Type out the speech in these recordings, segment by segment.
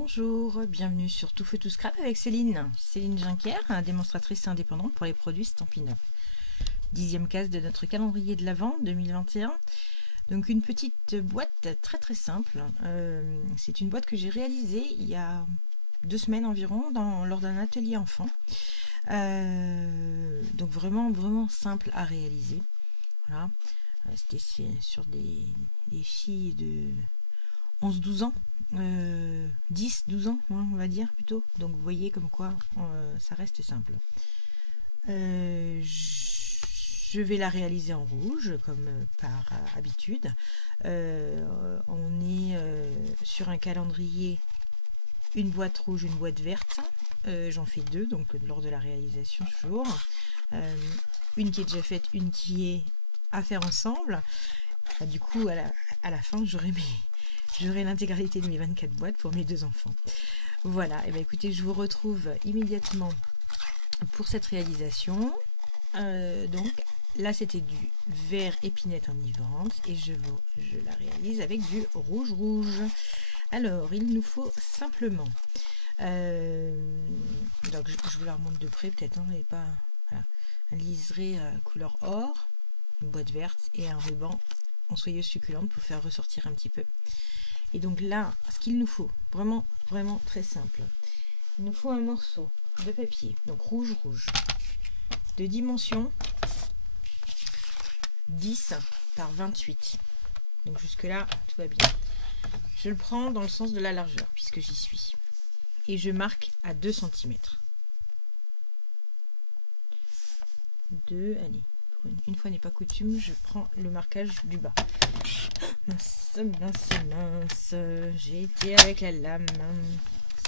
Bonjour, bienvenue sur Tout Feu Tout Scrap avec Céline Juncker, démonstratrice indépendante pour les produits Stampin' Up. 10e case de notre calendrier de l'Avent 2021. Donc une petite boîte très simple. C'est une boîte que j'ai réalisée il y a 2 semaines environ lors d'un atelier enfant. Donc vraiment simple à réaliser. Voilà. C'était sur des filles de 11-12 ans, 10-12 ans, on va dire plutôt. Donc vous voyez comme quoi ça reste simple. Je vais la réaliser en rouge comme par habitude. On est sur un calendrier, une boîte rouge, une boîte verte. J'en fais 2 donc lors de la réalisation toujours. Une qui est déjà faite, une qui est à faire ensemble. Du coup à la fin j'aurai l'intégralité de mes 24 boîtes pour mes 2 enfants. Voilà, et bien écoutez, je vous retrouve immédiatement pour cette réalisation. Donc là c'était du vert épinette enivrante et je la réalise avec du rouge. Alors il nous faut simplement donc je vous la remonte de près peut-être, hein, mais pas voilà, un liseré couleur or, une boîte verte et un ruban en soyeuse succulente pour faire ressortir un petit peu. Et donc là, ce qu'il nous faut, vraiment très simple, il nous faut un morceau de papier, donc rouge, de dimension 10 par 28. Donc jusque là, tout va bien. Je le prends dans le sens de la largeur, puisque j'y suis. Et je marque à 2 cm. Allez, une fois n'est pas coutume, je prends le marquage du bas. Mince, j'ai été avec la lame.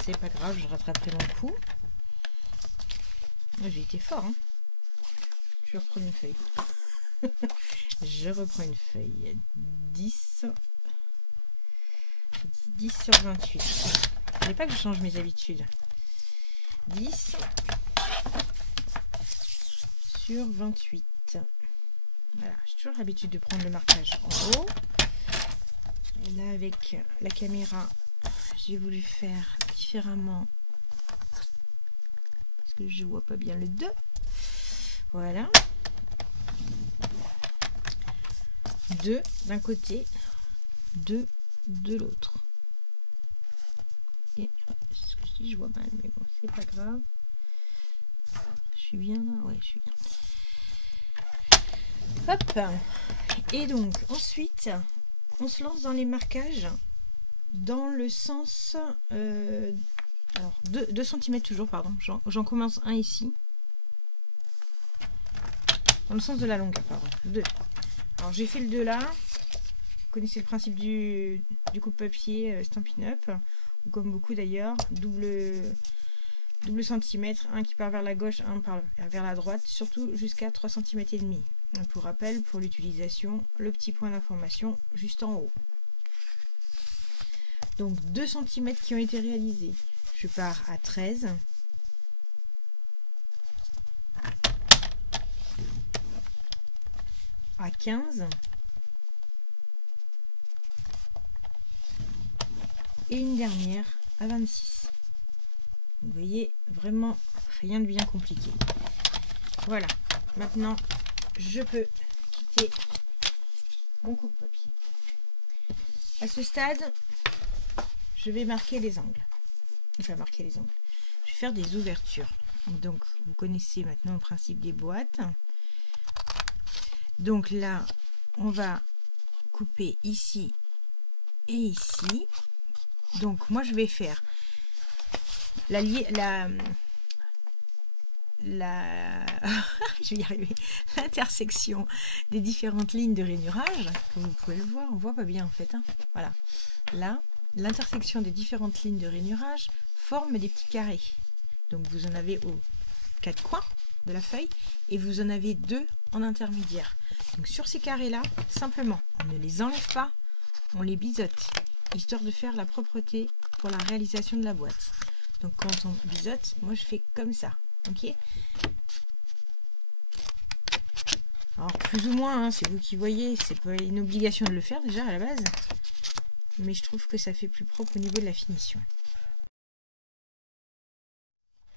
C'est pas grave, je rattraperai mon coup. J'ai été fort, hein. Je reprends une feuille. Je reprends une feuille. 10 sur 28. Je ne voulais pas que je change mes habitudes. 10 sur 28. Voilà, j'ai toujours l'habitude de prendre le marquage en haut. Et là, avec la caméra, j'ai voulu faire différemment parce que je vois pas bien le 2. Voilà. 2 d'un côté, 2 de l'autre. Et ce que je dis, je vois mal, mais bon, c'est pas grave. Je suis bien là, ouais, je suis bien. Hop. Et donc ensuite, on se lance dans les marquages dans le sens alors 2 cm toujours, pardon, j'en commence un ici dans le sens de la longueur, pardon, 2. Alors j'ai fait le 2 là. Vous connaissez le principe du coupe-papier Stampin' Up, ou comme beaucoup d'ailleurs, double centimètre, un qui part vers la gauche, un part vers la droite, surtout jusqu'à 3 cm et demi. Pour rappel, pour l'utilisation, le petit point d'information juste en haut. Donc 2 cm qui ont été réalisés. Je pars à 13. À 15. Et une dernière à 26. Vous voyez, vraiment rien de bien compliqué. Voilà, maintenant je peux quitter mon coupe-papier. À ce stade, je vais marquer les angles. Enfin, marquer les angles. Je vais faire des ouvertures. Donc, vous connaissez maintenant le principe des boîtes. Donc là, on va couper ici et ici. Donc, moi, je vais faire je vais y arriver, l'intersection des différentes lignes de rainurage. Comme vous pouvez le voir, on voit pas bien en fait, hein. Voilà, là l'intersection des différentes lignes de rainurage forme des petits carrés. Donc vous en avez aux 4 coins de la feuille et vous en avez 2 en intermédiaire. Donc sur ces carrés là, simplement on ne les enlève pas, on les biseaute, histoire de faire la propreté pour la réalisation de la boîte. Donc quand on biseaute, moi je fais comme ça. Ok. Alors plus ou moins, hein, c'est vous qui voyez, c'est pas une obligation de le faire déjà à la base, mais je trouve que ça fait plus propre au niveau de la finition.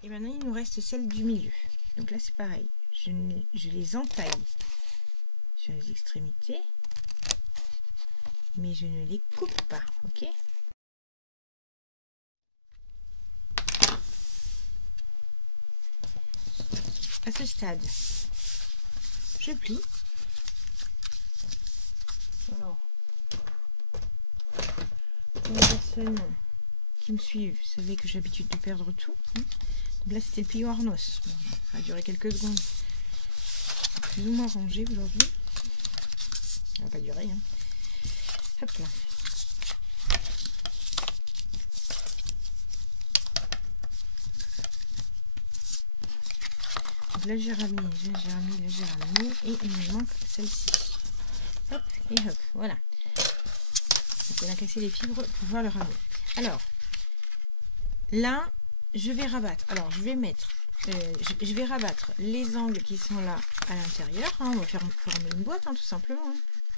Et maintenant, il nous reste celle du milieu. Donc là, c'est pareil. Je les entaille sur les extrémités, mais je ne les coupe pas, ok? À ce stade, je plie. Alors, pour les personnes qui me suivent, vous savez que j'ai l'habitude de perdre tout. Donc là, c'était le pliant Arnos. Bon, ça a duré quelques secondes. C'est plus ou moins rangé aujourd'hui. Ça va pas durer. Hein. Hop là. Donc là, j'ai ramené, et il me manque celle-ci. Hop et hop, voilà. Donc on a cassé les fibres pour pouvoir le ramener. Alors, là, je vais rabattre. Alors, je vais mettre, je vais rabattre les angles qui sont là à l'intérieur. Hein. On va faire former une boîte, hein, tout simplement. Hein,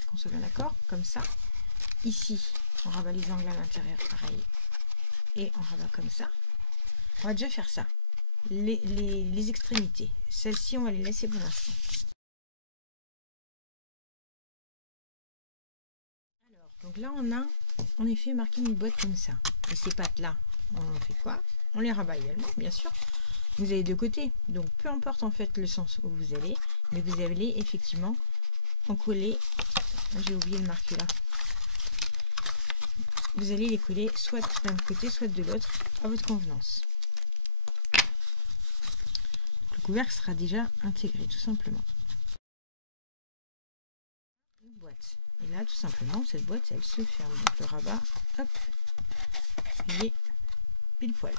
qu'on soit bien d'accord, comme ça. Ici, on rabat les angles à l'intérieur, pareil. Et on rabat comme ça. On va déjà faire ça. Les extrémités. Celles-ci, on va les laisser pour l'instant. Alors, donc là, on a en effet marqué une boîte comme ça. Et ces pattes-là, on fait quoi? On les rabat également, bien sûr. Vous avez deux côtés. Donc, peu importe en fait le sens où vous allez. Mais vous allez effectivement en coller. J'ai oublié de marquer là. Vous allez les coller soit d'un côté, soit de l'autre, à votre convenance. Le couvercle sera déjà intégré, tout simplement. Une boîte. Et là, tout simplement, cette boîte, elle se ferme. Donc le rabat, hop, il est pile poil.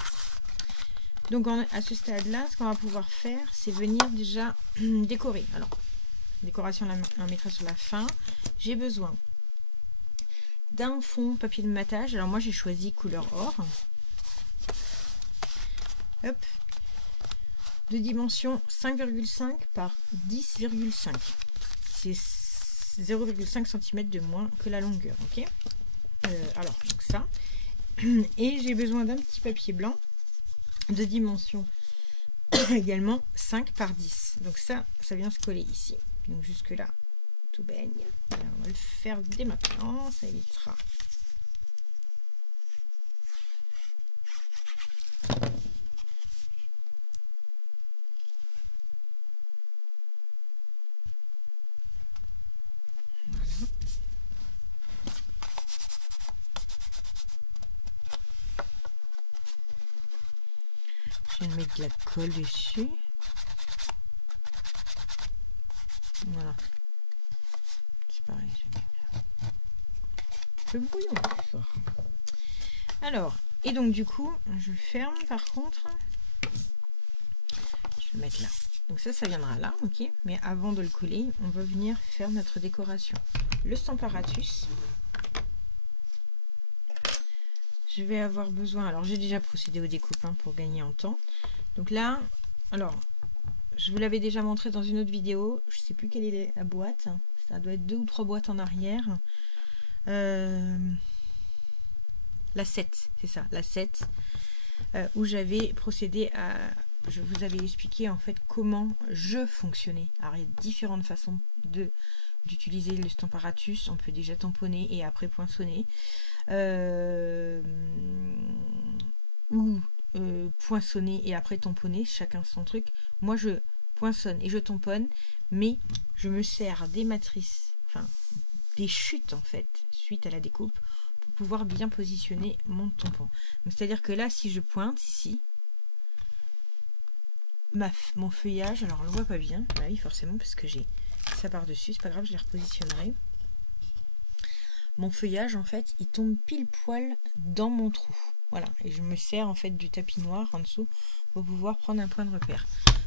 Donc à ce stade-là, ce qu'on va pouvoir faire, c'est venir déjà décorer. Alors, décoration, on la mettra sur la fin. J'ai besoin d'un fond papier de matage. Alors moi, j'ai choisi couleur or. Hop. De dimension 5,5 par 10,5. C'est 0,5 cm de moins que la longueur. Ok. Alors, donc ça. Et j'ai besoin d'un petit papier blanc de dimension également 5 par 10. Donc ça vient se coller ici. Donc jusque là, tout baigne. Alors, on va le faire dès maintenant. Ça évitera. Je vais mettre de la colle dessus. Voilà. C'est pareil. Le bouillon fort. Alors, et donc du coup, je ferme par contre. Je vais mettre là. Donc ça viendra là, ok. Mais avant de le coller, on va venir faire notre décoration. Le Stamparatus. Je vais avoir besoin, alors j'ai déjà procédé aux découpes hein, pour gagner en temps. Donc là, alors, je vous l'avais déjà montré dans une autre vidéo. Je ne sais plus quelle est la boîte. Ça doit être 2 ou 3 boîtes en arrière. La 7, c'est ça, la 7. Où j'avais procédé à... Je vous avais expliqué en fait comment je fonctionnais. Alors il y a différentes façons d'utiliser le Stamparatus. On peut déjà tamponner et après poinçonner. Ou poinçonner et après tamponner, chacun son truc. Moi je poinçonne et je tamponne, mais je me sers des matrices, enfin des chutes en fait, suite à la découpe, pour pouvoir bien positionner mon tampon. C'est à dire que là, si je pointe ici, mon feuillage, alors on le voit pas bien, bah oui forcément parce que j'ai ça par dessus, c'est pas grave, je les repositionnerai. Mon feuillage en fait il tombe pile poil dans mon trou, voilà, et je me sers en fait du tapis noir en dessous pour pouvoir prendre un point de repère.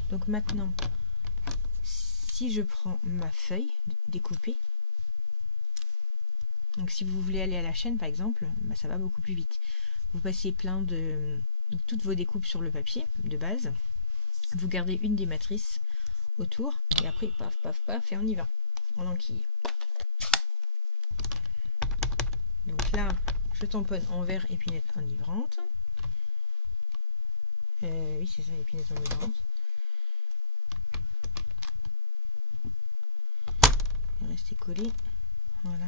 Donc maintenant, si je prends ma feuille découpée, donc si vous voulez aller à la chaîne par exemple, bah, ça va beaucoup plus vite. Vous passez plein de toutes vos découpes sur le papier de base. Vous gardez une des matrices autour et après paf paf paf et on y va en enquille. Donc là je tamponne en vert épinette enivrante. Oui, c'est ça, épinette embellante. Il est resté collé. Voilà.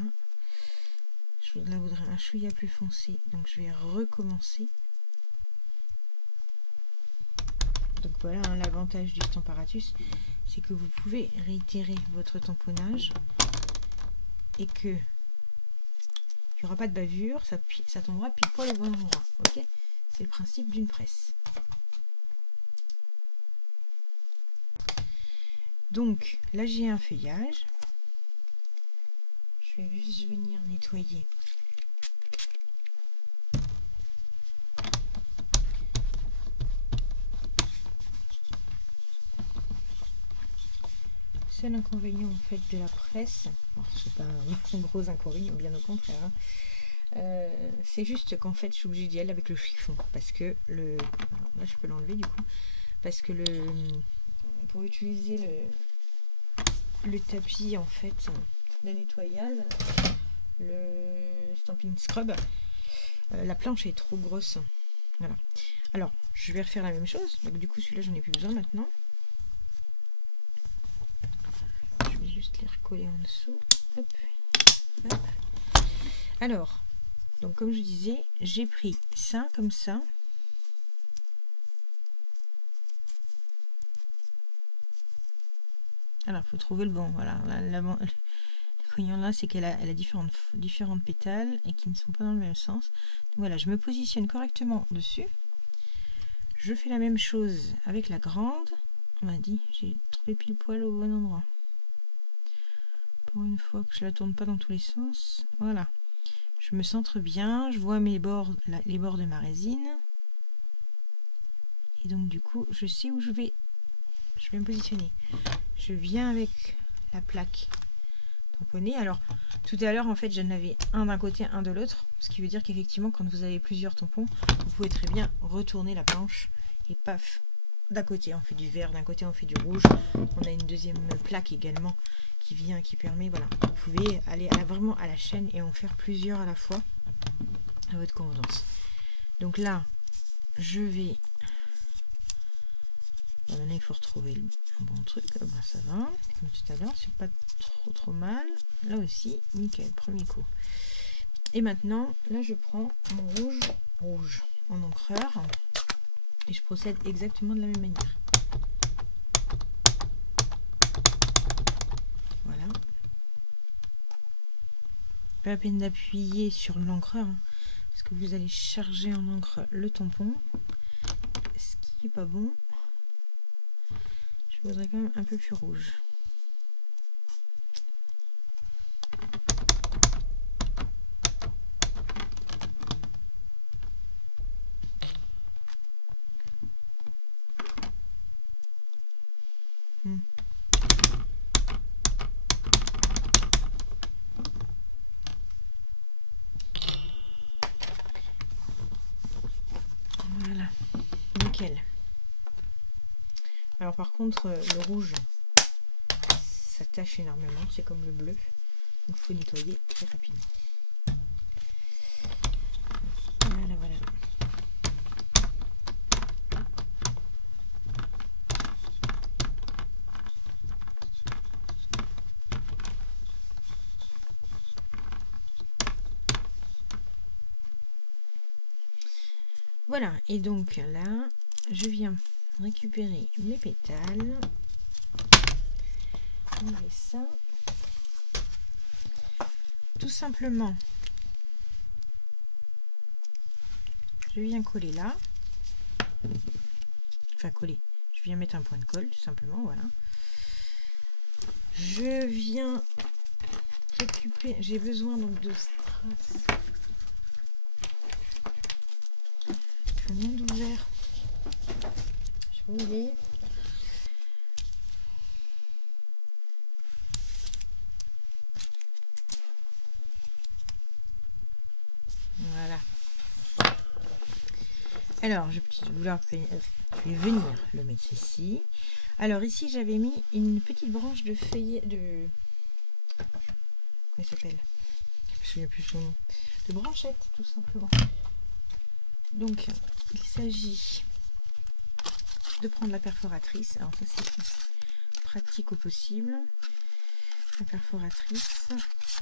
Je la voudrais un chouïa plus foncé, donc je vais recommencer. Donc voilà, hein, l'avantage du Stamparatus, c'est que vous pouvez réitérer votre tamponnage et que il n'y aura pas de bavure, ça tombera pile poil au bon endroit. Ok, c'est le principe d'une presse. Donc là j'ai un feuillage. Je vais juste venir nettoyer. Seul inconvénient en fait de la presse, c'est pas un gros inconvénient, bien au contraire, hein. C'est juste qu'en fait je suis obligée d'y aller avec le chiffon parce que le, alors là je peux l'enlever du coup, parce que le, pour utiliser le tapis en fait de nettoyage, le Stampin' Scrub, la planche est trop grosse. Voilà. Alors je vais refaire la même chose, donc du coup celui-là j'en ai plus besoin maintenant. Je vais juste les recoller en dessous. Hop. Hop. Alors, donc comme je disais, j'ai pris ça comme ça. Alors, il faut trouver le bon. Voilà, le cognon là, c'est qu'elle a différentes pétales et qui ne sont pas dans le même sens. Donc voilà, je me positionne correctement dessus. Je fais la même chose avec la grande. On m'a dit, j'ai trouvé pile poil au bon endroit. Pour une fois que je la tourne pas dans tous les sens. Voilà. Je me centre bien, je vois mes bords, les bords de ma résine. Et donc du coup, je sais où je vais me positionner. Je viens avec la plaque tamponnée. Alors, tout à l'heure, en fait, j'en avais un d'un côté, un de l'autre. Ce qui veut dire qu'effectivement, quand vous avez plusieurs tampons, vous pouvez très bien retourner la planche. Et paf, d'un côté, on fait du vert, d'un côté, on fait du rouge. On a une deuxième plaque également qui vient, qui permet, voilà, vous pouvez aller vraiment à la chaîne et en faire plusieurs à la fois à votre convenance. Donc là, je vais... Bon, maintenant, il faut retrouver un bon truc. Ah ben, ça va, comme tout à l'heure, c'est pas trop mal. Là aussi, nickel, premier coup. Et maintenant, là, je prends mon rouge en encreur et je procède exactement de la même manière. Voilà. Pas la peine d'appuyer sur l'encreur, hein, parce que vous allez charger en encre le tampon, ce qui est pas bon. Je voudrais quand même un peu plus rouge. Voilà, nickel. Alors par contre, le rouge, ça tache énormément, c'est comme le bleu. Donc il faut nettoyer très rapidement. Voilà, voilà. Voilà, et donc là, je viens récupérer mes pétales. Et ça, tout simplement, je viens coller là. Enfin coller, je viens mettre un point de colle, tout simplement, voilà. Je viens récupérer, j'ai besoin donc de strass. Un monde ouvert. Je vous dis. Voilà. Alors, je vais venir le mettre ici. Alors ici, j'avais mis une petite branche de feuillet de... Comment il s'appelle? Je me souviens plus son nom. De branchette, tout simplement. Donc, il s'agit de prendre la perforatrice. Alors ça c'est pratique au possible. La perforatrice.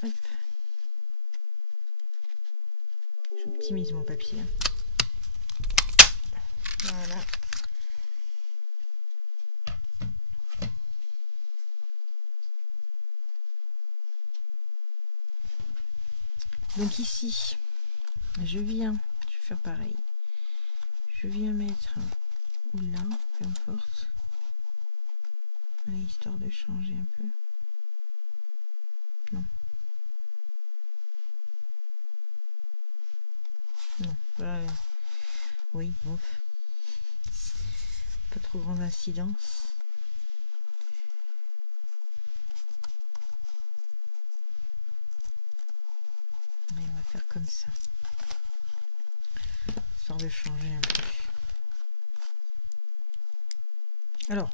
Hop. J'optimise mon papier. Voilà. Donc ici, je vais faire pareil. Je viens mettre ou là, peu importe. Voilà, histoire de changer un peu. Non. Non. Voilà. Oui, bof. Pas trop grande incidence. Et on va faire comme ça. Histoire de changer un peu. Alors,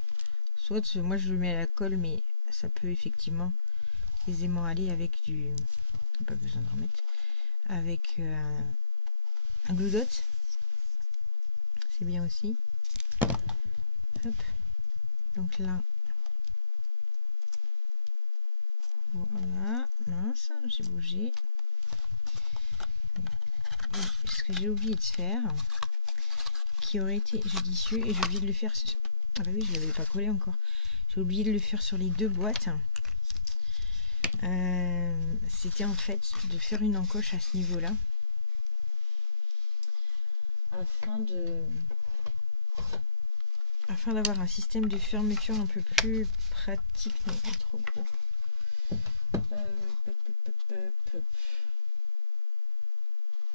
soit moi je le mets à la colle, mais ça peut effectivement aisément aller avec du... Pas besoin de remettre. Avec un glue dot. C'est bien aussi. Hop. Donc là, voilà, mince, j'ai bougé. Ce que j'ai oublié de faire, qui aurait été judicieux, et j'ai oublié de le faire. Ah bah oui, je l'avais pas collé encore. J'ai oublié de le faire sur les deux boîtes. C'était en fait de faire une encoche à ce niveau-là, afin d'avoir un système de fermeture un peu plus pratique. Non, pas trop gros.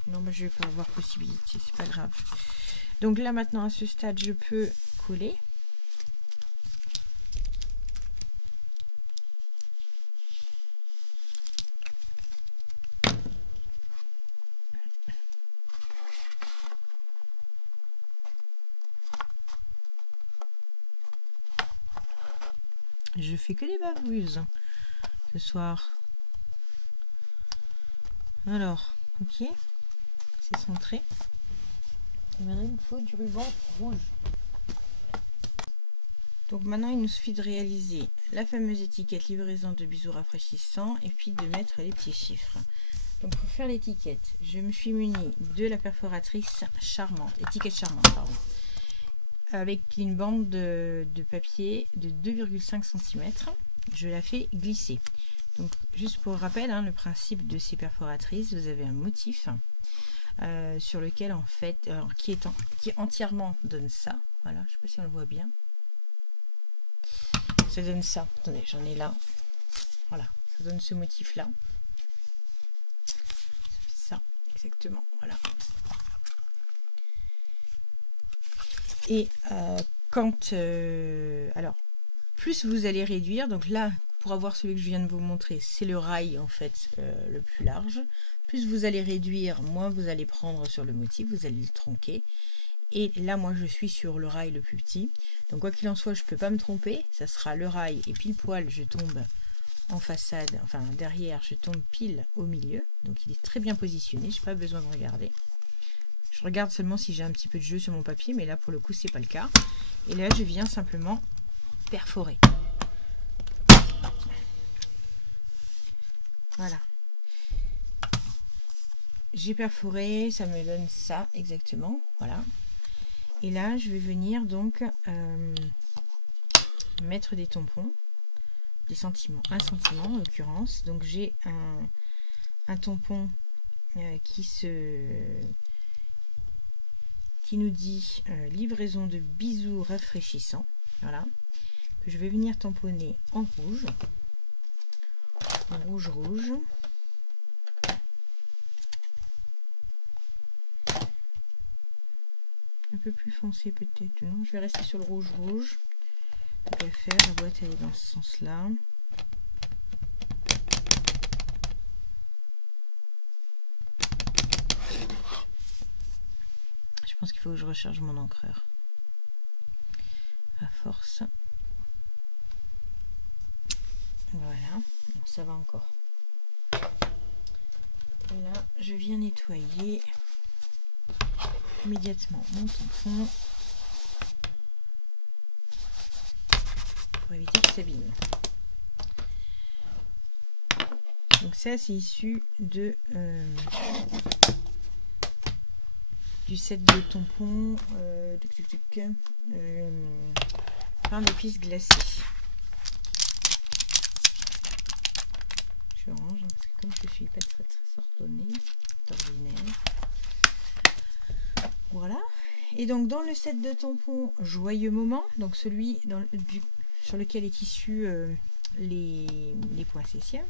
Non, mais je vais pas avoir possibilité, c'est pas grave. Donc là maintenant à ce stade je peux coller. Je fais que des baveuses ce soir. Alors, ok, c'est centré. Et maintenant il me faut du ruban rouge. Donc maintenant il nous suffit de réaliser la fameuse étiquette livraison de bijoux rafraîchissants et puis de mettre les petits chiffres. Donc pour faire l'étiquette, je me suis munie de la perforatrice charmante, étiquette charmante pardon, avec une bande de papier de 2,5 cm. Je la fais glisser. Donc juste pour rappel, hein, le principe de ces perforatrices, vous avez un motif sur lequel en fait, qui entièrement donne ça. Voilà, je ne sais pas si on le voit bien. Ça donne ça. Attendez, j'en ai là. Voilà, ça donne ce motif là. Ça, exactement. Voilà. Et alors, plus vous allez réduire, donc là, pour avoir celui que je viens de vous montrer, c'est le rail en fait le plus large. Plus vous allez réduire, moins vous allez prendre sur le motif, vous allez le tronquer. Et là, moi, je suis sur le rail le plus petit. Donc, quoi qu'il en soit, je ne peux pas me tromper. Ça sera le rail et pile poil, je tombe en façade, enfin derrière, je tombe pile au milieu. Donc, il est très bien positionné. Je n'ai pas besoin de regarder. Je regarde seulement si j'ai un petit peu de jeu sur mon papier, mais là, pour le coup, c'est pas le cas. Et là, je viens simplement perforer. Voilà. J'ai perforé, ça me donne ça exactement. Voilà. Et là, je vais venir donc mettre des tampons, des sentiments, 1 centiment en l'occurrence. Donc j'ai un tampon qui nous dit livraison de bijoux rafraîchissants. Voilà. Je vais venir tamponner en rouge, rouge. Un peu plus foncé peut-être, non, je vais rester sur le rouge. Tant qu'à faire, la boîte elle est dans ce sens là. Je pense qu'il faut que je recharge mon encreur à force. Voilà, bon, ça va encore. Et là je viens nettoyer immédiatement mon tampon. pour éviter qu'il s'abîme. Donc ça c'est issu de du set de tampons pain d'épices glacé. Je range parce que comme je suis pas très ordonnée, d'ordinaire. Voilà. Et donc dans le set de tampons Joyeux Moment, donc celui sur lequel est issu les poinsettias,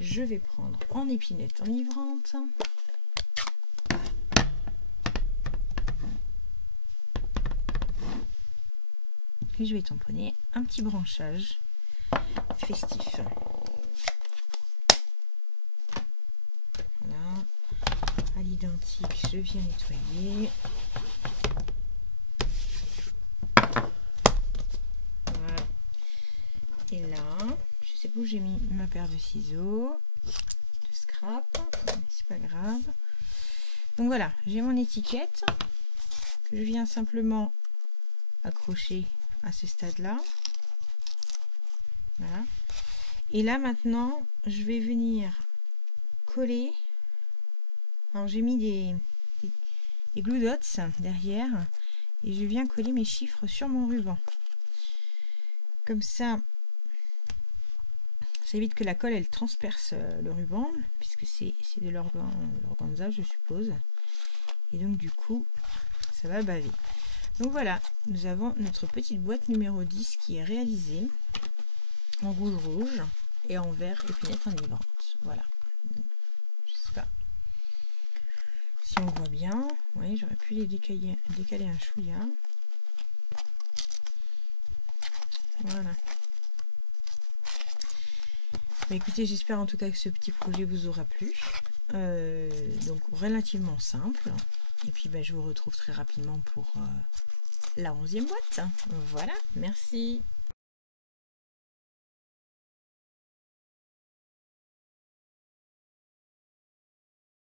je vais prendre en épinette enivrante. Et je vais tamponner un petit branchage festif. Voilà. À l'identique, je viens nettoyer. Voilà. Et là, je sais pas où j'ai mis ma paire de ciseaux, de scrap, c'est pas grave. Donc voilà, j'ai mon étiquette que je viens simplement accrocher à ce stade-là. Voilà. Et là maintenant, je vais venir coller. Alors j'ai mis des glue dots derrière et je viens coller mes chiffres sur mon ruban. Comme ça évite que la colle elle transperce le ruban, puisque c'est de l'organza je suppose. Et donc du coup, ça va baver. Donc voilà, nous avons notre petite boîte numéro 10 qui est réalisée en rouge et en vert épinette enivrante. Voilà. Je sais pas si on voit bien. Oui, j'aurais pu les décaler un chouïa. Voilà. Bah écoutez, j'espère en tout cas que ce petit projet vous aura plu. Donc relativement simple. Et puis bah, je vous retrouve très rapidement pour la 11e boîte. Voilà, merci.